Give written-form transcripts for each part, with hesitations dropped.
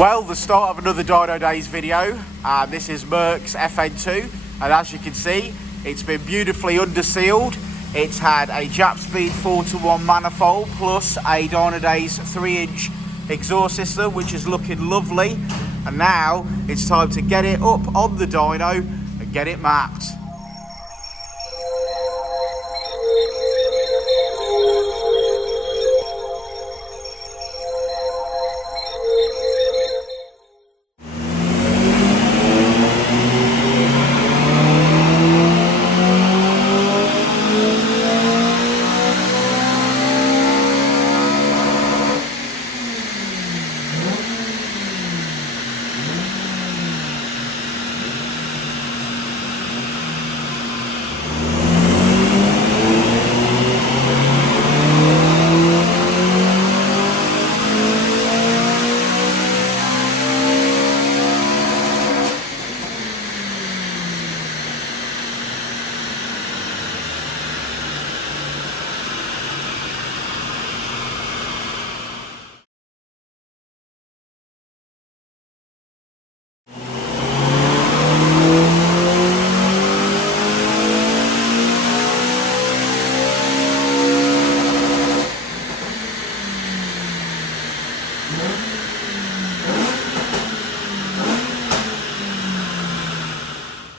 Well, the start of another Dynodaze video. This is Merck's FN2, and as you can see, it's been beautifully undersealed. It's had a Japspeed 4:1 manifold plus a Dynodaze 3-inch exhaust system, which is looking lovely. And now it's time to get it up on the dyno and get it mapped.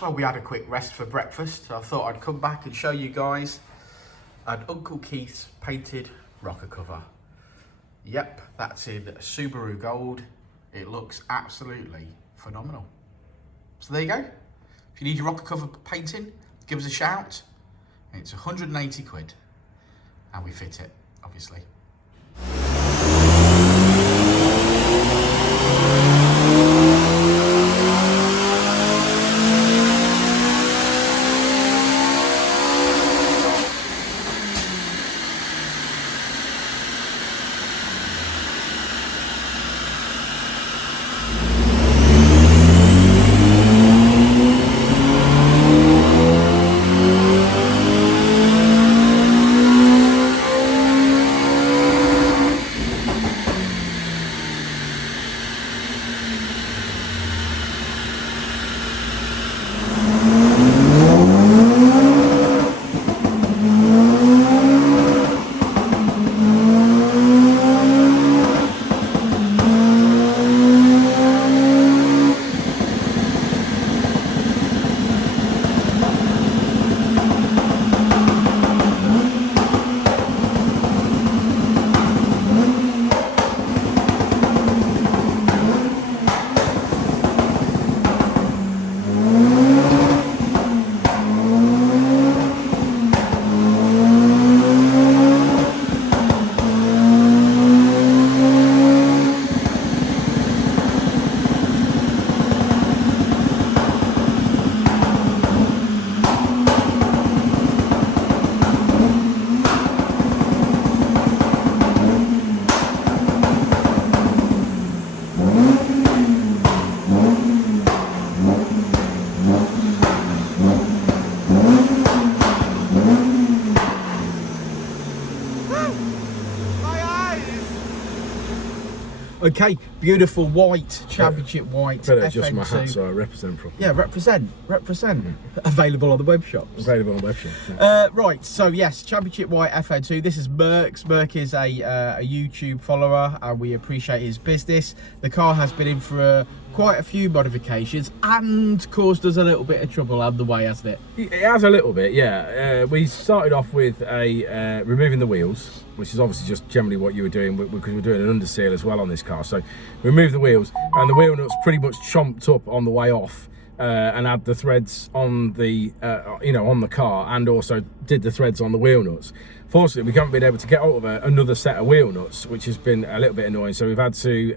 Well, we had a quick rest for breakfast, so I thought I'd come back and show you guys an Uncle Keith's painted rocker cover. Yep, that's in Subaru Gold. It looks absolutely phenomenal. So there you go. If you need your rocker cover painting, give us a shout. It's 180 quid, and we fit it, obviously. Okay, beautiful white, championship white. Better adjust my hat so I represent properly. Yeah, represent. Available on the web shops. Available on the web shop. Right, so yes, championship white FN2. This is Merck's. Merck is a YouTube follower, and we appreciate his business. The car has been in for quite a few modifications and caused us a little bit of trouble on the way, hasn't it? It has a little bit, yeah. We started off with a removing the wheels, which is obviously just generally what you were doing, because we're doing an underseal as well on this car. So remove the wheels, and the wheel nuts pretty much chomped up on the way off, and had the threads on the on the car, and also did the threads on the wheel nuts. Fortunately, we haven't been able to get out of another set of wheel nuts, which has been a little bit annoying. So we've had to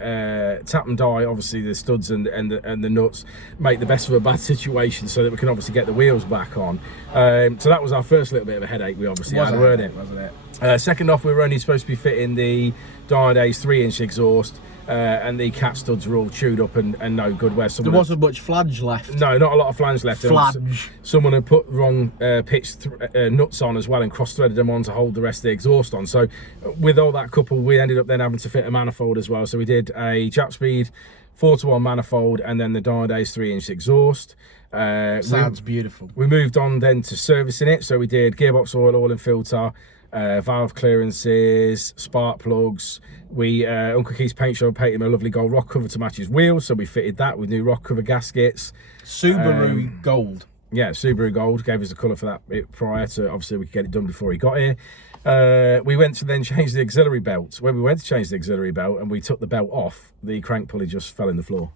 tap and die, obviously, the studs and the nuts, make the best of a bad situation so that we can obviously get the wheels back on. So that was our first little bit of a headache we obviously had, weren't it? Wasn't it? Second off, we were only supposed to be fitting the Dynodaze 3-inch exhaust. and the cat studs are all chewed up and no good. Where there wasn't much flange left. No, not a lot of flange left. Flange. Someone had put wrong pitch nuts on as well and cross-threaded them on to hold the rest of the exhaust on. So with all that coupled, we ended up then having to fit a manifold as well. So we did a Japspeed 4-to-1 manifold, and then the Dynodaze 3-inch exhaust. Sounds beautiful. We moved on then to servicing it. So we did gearbox oil and filter, valve clearances, spark plugs. We Uncle Keith's paint shop painted him a lovely gold rock cover to match his wheels, so we fitted that with new rock cover gaskets. Subaru gold. Yeah, Subaru gold gave us the colour for that prior to, obviously we could get it done before he got here. We went to then change the auxiliary belt. When we went to change the auxiliary belt and we took the belt off, the crank pulley just fell in the floor.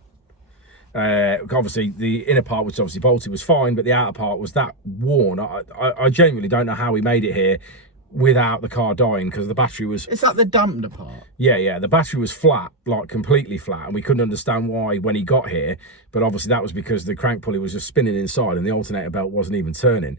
Obviously the inner part, which obviously bolted, was fine, but the outer part was that worn. I genuinely don't know how we made it here without the car dying, because the battery was... Is that the dampener part? Yeah, the battery was flat, like completely flat, and we couldn't understand why when he got here, but obviously that was because the crank pulley was just spinning inside and the alternator belt wasn't even turning.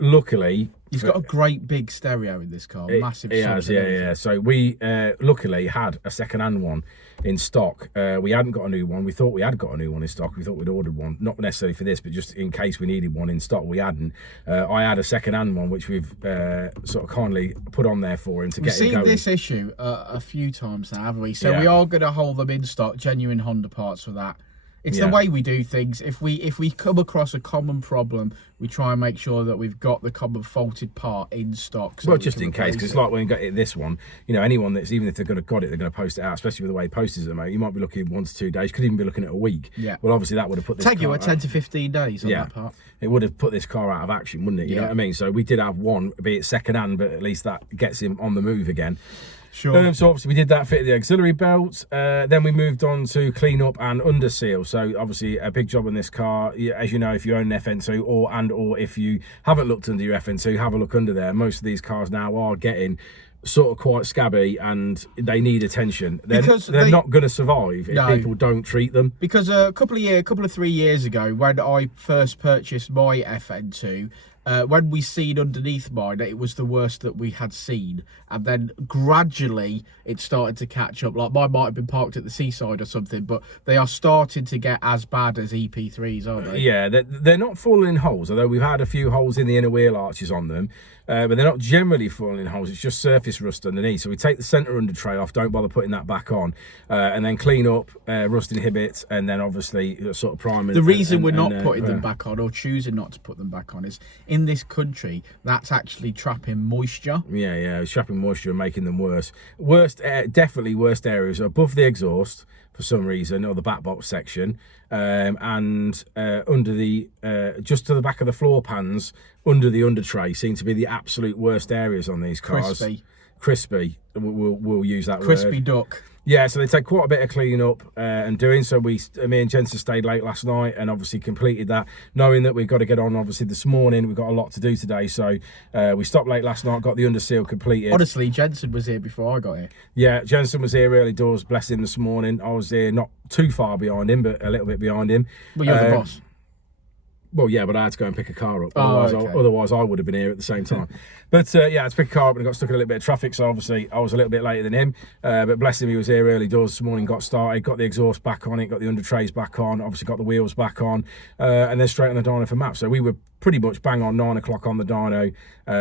Luckily... He's got a great big stereo in this car, massive. He has, yeah. So we luckily had a second-hand one in stock. We hadn't got a new one. We thought we had got a new one in stock. We thought we'd ordered one, not necessarily for this, but just in case we needed one in stock. We hadn't. I had a second-hand one, which we've sort of kindly put on there for him to get it going. We've seen this issue a few times now, haven't we? So Yeah. we are going to hold them in stock, genuine Honda parts for that. It's the way we do things. If we come across a common problem, we try and make sure that we've got the common faulted part in stock. So well, just in case, because it's like when you got this one, you know, anyone that's, even if they're going to got it, they're going to post it out, especially with the way post is at the moment. You might be looking 1 to 2 days, could even be looking at a week. Yeah. Well, obviously that would have put this take you car 10 to 15 days on that part. It would have put this car out of action, wouldn't it? You know what I mean? So we did have one, be it second hand, but at least that gets him on the move again. Sure. So obviously we did that, fitted the auxiliary belt. Then we moved on to clean up and under seal. So obviously a big job on this car. As you know, if you own an FN2 or if you haven't looked under your FN2, have a look under there. Most of these cars now are getting sort of quite scabby and they need attention. They're not going to survive if people don't treat them. Because a couple of 3 years ago, when I first purchased my FN2, when we seen underneath mine, it was the worst that we had seen, and then gradually it started to catch up. Like mine might have been parked at the seaside or something, but they are starting to get as bad as EP3s, aren't they? Yeah, they're not falling in holes, although we've had a few holes in the inner wheel arches on them, but they're not generally falling in holes. It's just surface rust underneath. So we take the centre under tray off, don't bother putting that back on, and then clean up, rust inhibit, and then obviously sort of prime. The reason we're not putting them back on, or choosing not to put them back on, is in this country that's actually trapping moisture. Yeah, it's trapping moisture and making them worse. Definitely worst areas are above the exhaust for some reason, or the back box section, and under the just to the back of the floor pans, under the under tray, seem to be the absolute worst areas on these cars. Crispy. We'll use that crispy word. duck. Yeah, so they take quite a bit of cleaning up and doing. So me and Jensen stayed late last night and obviously completed that, knowing that we've got to get on obviously this morning. We've got a lot to do today, so we stopped late last night, got the under seal completed. Honestly, Jensen was here before I got here. Yeah, Jensen was here early doors, bless him, this morning. I was here not too far behind him, but a little bit behind him. Well, you're the boss. Well, yeah, but I had to go and pick a car up. Okay. Otherwise, I would have been here at the same time. But yeah, I had to pick a car up and got stuck in a little bit of traffic. So obviously, I was a little bit later than him. But bless him, he was here early doors this morning, got started, got the exhaust back on it, got the under trays back on, obviously got the wheels back on, and then straight on the dyno for map. So we were pretty much bang on 9 o'clock on the dyno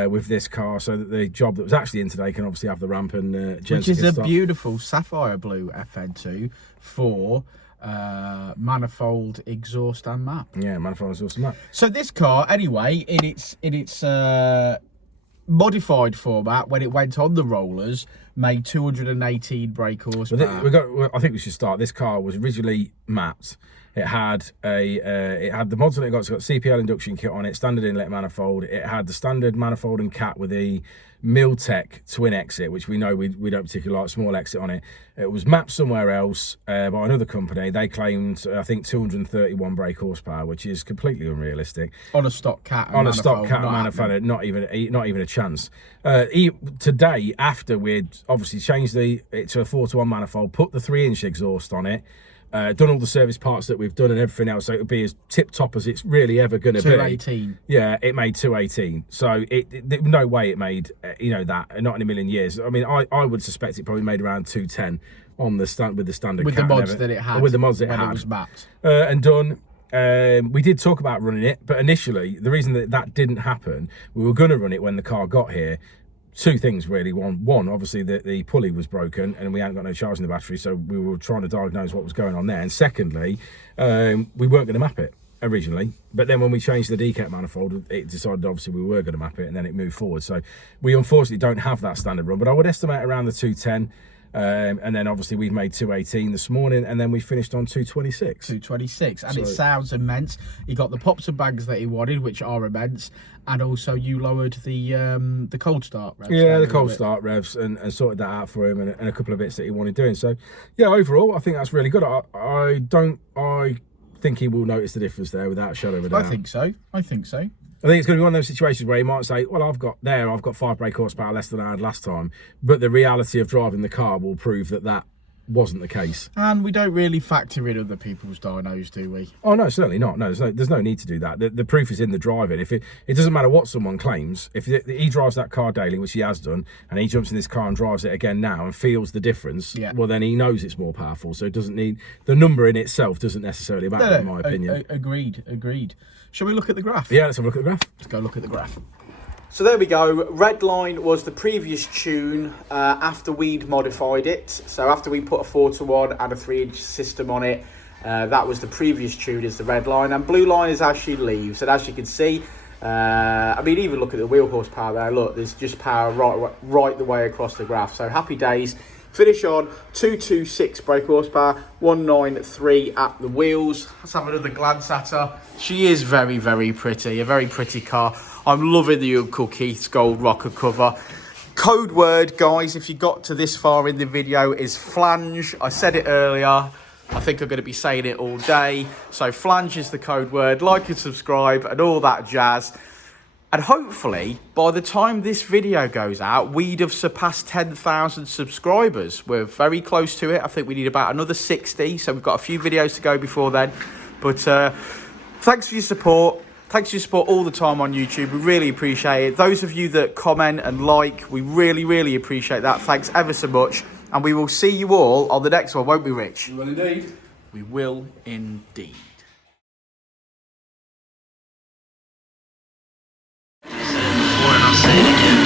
with this car, so that the job that was actually in today can obviously have the ramp and which is a beautiful sapphire blue FN2 for manifold, exhaust and map. Yeah, manifold, exhaust and map. So this car, anyway, in its modified format, when it went on the rollers, made 218 brake horsepower. I think we should start. This car was originally mapped. It had the mods on it. It's got CPL induction kit on it, standard inlet manifold. It had the standard manifold and cat with the Ecutek twin exit, which we know we don't particularly like, small exit on it. It was mapped somewhere else by another company. They claimed, I think, 231 brake horsepower, which is completely unrealistic. On a stock cat. On a stock cat manifold, not even a chance. Today, after we'd obviously changed it to a 4-to-1 manifold, put the 3-inch exhaust on it, done all the service parts that we've done and everything else, so it would be as tip top as it's really ever going to be. 218. Yeah, it made 218. So no way it made that, not in a million years. I mean, I would suspect it probably made around 210 on the with the standard with cat the mods that it had. With the mods it had. When it was mapped and done. We did talk about running it, but initially the reason that didn't happen, we were going to run it when the car got here, two things really. One, obviously the pulley was broken and we hadn't got no charge in the battery, so we were trying to diagnose what was going on there. And secondly, we weren't going to map it originally, but then when we changed the decap manifold, it decided obviously we were going to map it, and then it moved forward. So we unfortunately don't have that standard run, but I would estimate around the 210. And then obviously we've made 218 this morning, and then we finished on 226. 226, and So, it sounds immense. You got the pops and bags that he wanted, which are immense, and also you lowered the cold start revs. Yeah, the cold start revs, and sorted that out for him, and a couple of bits that he wanted doing. So yeah, overall I think that's really good. I think he will notice the difference there without a shadow of a doubt. I think so. I think so. I think it's going to be one of those situations where he might say, well, I've got 5 brake horsepower less than I had last time, but the reality of driving the car will prove that that wasn't the case. And we don't really factor in other people's dynos, do we? Oh no, certainly not. No, there's no need to do that. The proof is in the driving. If it doesn't matter what someone claims, if he drives that car daily, which he has done, and he jumps in this car and drives it again now and feels the difference, yeah, well then he knows it's more powerful. So it doesn't need, the number in itself doesn't necessarily matter, in my opinion. Agreed. Shall we look at the graph? Yeah, let's have a look at the graph. Let's go look at the graph. So there we go. Red line was the previous tune after we'd modified it. So after we put a 4:1 and a 3-inch system on it, that was the previous tune, is the red line. And blue line is as she leaves. And as you can see, I mean, even look at the wheel horsepower there. Look, there's just power right the way across the graph. So happy days. Finish on 226 brake horsepower, 193 at the wheels. Let's have another glance at her. She is very, very pretty. A very pretty car. I'm loving the Uncle Keith's gold rocker cover. Code word, guys, if you got to this far in the video, is flange. I said it earlier. I think I'm going to be saying it all day. So flange is the code word. Like and subscribe and all that jazz. And hopefully, by the time this video goes out, we'd have surpassed 10,000 subscribers. We're very close to it. I think we need about another 60. So we've got a few videos to go before then. But thanks for your support. Thanks for your support all the time on YouTube. We really appreciate it. Those of you that comment and like, we really, really appreciate that. Thanks ever so much. And we will see you all on the next one, won't we, Rich? We will indeed. We will indeed. Before and I'll say it again.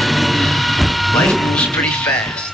Life moves pretty fast.